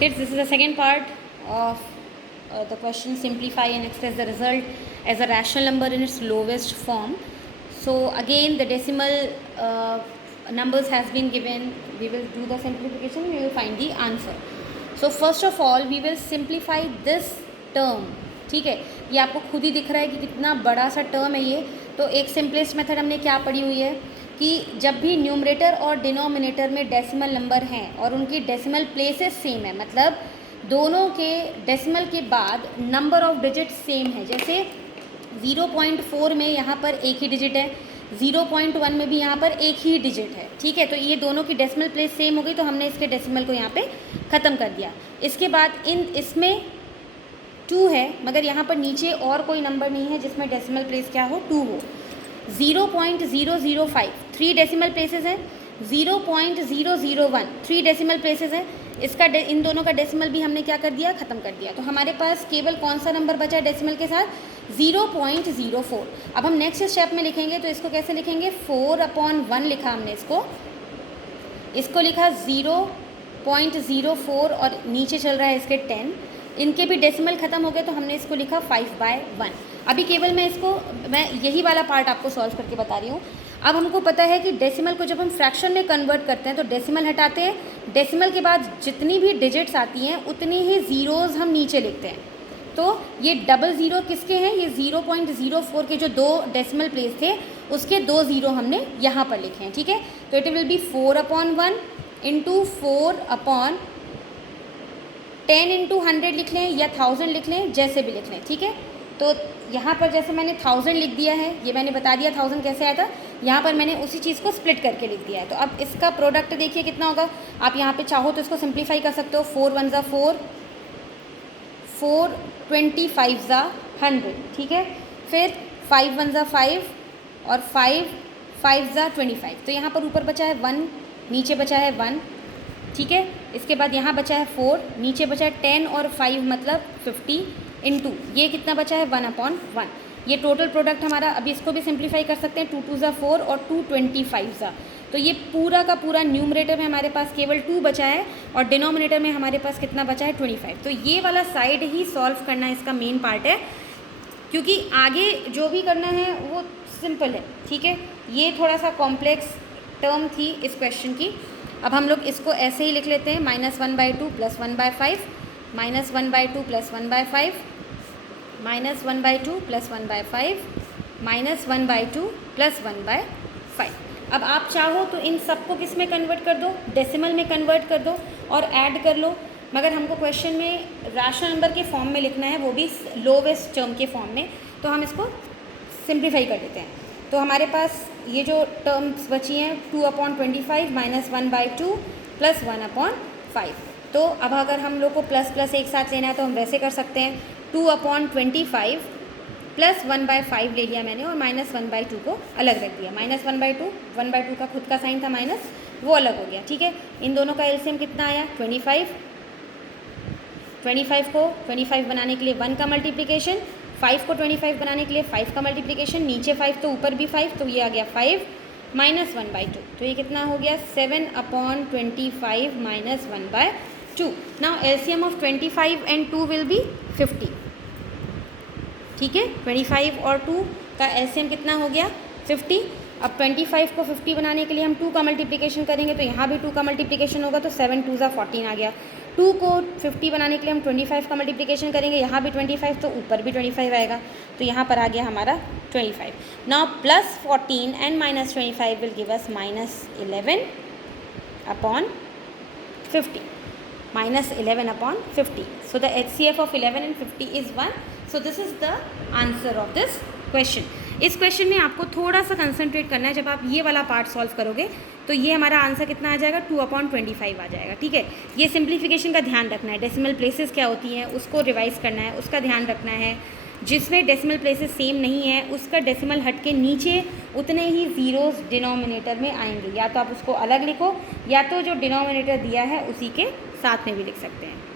Kids, this is the second part of the question, simplify and express the result as a rational number in its lowest form. So again the decimal numbers has been given. We will do the simplification and we will find the answer. So first of all we will simplify this term. ठीक है, ये आपको खुद ही दिख रहा है कि कितना बड़ा सा टर्म है ये. तो एक सिंपलेस्ट मेथड हमने क्या पढ़ी हुई है कि जब भी न्यूमरेटर और डिनोमिनेटर में डेसिमल नंबर हैं और उनकी डेसिमल प्लेसेस सेम है, मतलब दोनों के डेसिमल के बाद नंबर ऑफ डिजिट सेम है. जैसे 0.4 में यहाँ पर एक ही डिजिट है, 0.1 में भी यहाँ पर एक ही डिजिट है. ठीक है, तो ये दोनों की डेसिमल प्लेस सेम हो गई, तो हमने इसके डेसिमल को यहाँ पे ख़त्म कर दिया. इसके बाद इसमें 2 है, मगर यहाँ पर नीचे और कोई नंबर नहीं है जिसमें डेसिमल प्लेस क्या हो, 2 हो. 0.005 3 डेसिमल प्लेसेस हैं. 0.001 3 डेसिमल प्लेसेस हैं. इसका इन दोनों का डेसिमल भी हमने क्या कर दिया, ख़त्म कर दिया. तो हमारे पास केवल कौन सा नंबर बचा है डेसिमल के साथ, 0.04. अब हम नेक्स्ट स्टेप में लिखेंगे तो इसको कैसे लिखेंगे, 4/1 लिखा हमने इसको लिखा 0.04 और नीचे चल रहा है इसके 10. इनके भी डेसिमल ख़त्म हो गए तो हमने इसको लिखा 5/1. अभी केवल मैं यही वाला पार्ट आपको सॉल्व करके बता रही हूँ. अब हमको पता है कि डेसिमल को जब हम फ्रैक्शन में कन्वर्ट करते हैं तो डेसिमल हटाते हैं, डेसिमल के बाद जितनी भी डिजिट्स आती हैं उतनी ही ज़ीरोज़ हम नीचे लिखते हैं. तो ये 00 किसके हैं, ये 0.04 के जो 2 डेसिमल प्लेस थे उसके 2 ज़ीरो हमने यहाँ पर लिखे हैं. ठीक है, तो it will be 4/1 into 4/10 into 100 लिख लें या 1000 लिख लें, जैसे भी लिख लें. ठीक है, तो यहाँ पर जैसे मैंने 1000 लिख दिया है, ये मैंने बता दिया 1000 कैसे आया था, यहाँ पर मैंने उसी चीज़ को स्प्लिट करके लिख दिया है. तो अब इसका प्रोडक्ट देखिए कितना होगा. आप यहाँ पे चाहो तो इसको सिंप्लीफाई कर सकते हो. 4 1 ज़ा 4, 4 25 ज़ा 100. ठीक है, फिर 5 1 ज़ा 5 और 5 5 ज़ा 25. तो यहाँ पर ऊपर बचा है 1, नीचे बचा है 1. ठीक है, इसके बाद यहाँ बचा है 4, नीचे बचा है 10 और 5 मतलब 50 इंटू ये कितना बचा है 1/1. ये टोटल प्रोडक्ट हमारा. अभी इसको भी सिंप्लीफाई कर सकते हैं. 2 2 ज़ा 4 और 2 25 ज़ा. तो ये पूरा का पूरा न्यूमरेटर में हमारे पास केवल 2 बचा है और डिनोमिनेटर में हमारे पास कितना बचा है, 25. तो ये वाला साइड ही सॉल्व करना इसका मेन पार्ट है, क्योंकि आगे जो भी करना है वो सिंपल है. ठीक है, ये थोड़ा सा कॉम्प्लेक्स टर्म थी इस क्वेश्चन की. अब हम लोग इसको ऐसे ही लिख लेते हैं, -1/2 + 1/5, -1/2 + 1/5, -1/2 + 1/5, -1/2 + 1/5. अब आप चाहो तो इन सबको किस में कन्वर्ट कर दो, डेसिमल में कन्वर्ट कर दो और ऐड कर लो, मगर हमको क्वेश्चन में रैशनल नंबर के फॉर्म में लिखना है, वो भी लोवेस्ट टर्म के फॉर्म में. तो हम इसको सिंप्लीफाई कर देते हैं. तो हमारे पास ये जो टर्म्स बची हैं 2/25 -1/2 + 1/5. तो अब अगर हम लोग को प्लस प्लस एक साथ लेना है तो हम वैसे कर सकते हैं. 2/25 + 1/5 ले लिया मैंने और -1/2 को अलग रख दिया. -1/2 1/2 का खुद का साइन था माइनस, वो अलग हो गया. ठीक है, इन दोनों का एलसीएम कितना आया, 25. 25 को 25 बनाने के लिए 1 का मल्टीप्लिकेशन, 5 को 25 बनाने के लिए 5 का मल्टीप्लिकेशन, नीचे 5 तो ऊपर भी 5, तो ये आ गया 5 -1/2. तो ये कितना हो गया, 7/25 -1/2. Now LCM of 25 and 2 will be 50. ठीक है, 25 और 2 का एलसीएम कितना हो गया, 50. अब 25 को 50 बनाने के लिए हम 2 का मल्टीप्लिकेशन करेंगे, तो यहाँ भी 2 का मल्टीप्लिकेशन होगा, तो 7 2 ज़ा 14 आ गया. 2 को 50 बनाने के लिए हम 25 का मल्टीप्लिकेशन करेंगे, यहाँ भी 25 तो ऊपर भी 25 आएगा, तो यहाँ पर आ गया हमारा 25. Now +14 and -25 will give us -11/50. -11/50. So the HCF of 11 and 50 is 1. So this is the answer of this question. इस क्वेश्चन में आपको थोड़ा सा कंसंट्रेट करना है. जब आप ये वाला पार्ट सॉल्व करोगे तो ये हमारा आंसर कितना आ जाएगा, 2/25 आ जाएगा. ठीक है, ये सिंप्लीफिकेशन का ध्यान रखना है. डेसिमल प्लेसेस क्या होती हैं उसको रिवाइज करना है, उसका ध्यान रखना है. जिसमें डेसिमल प्लेसेस सेम नहीं है उसका डेसिमल हट के नीचे उतने ही ज़ीरोज़ डिनोमिनेटर में आएंगे. या तो आप उसको अलग लिखो या तो जो डिनोमिनेटर दिया है उसी के साथ में भी लिख सकते हैं.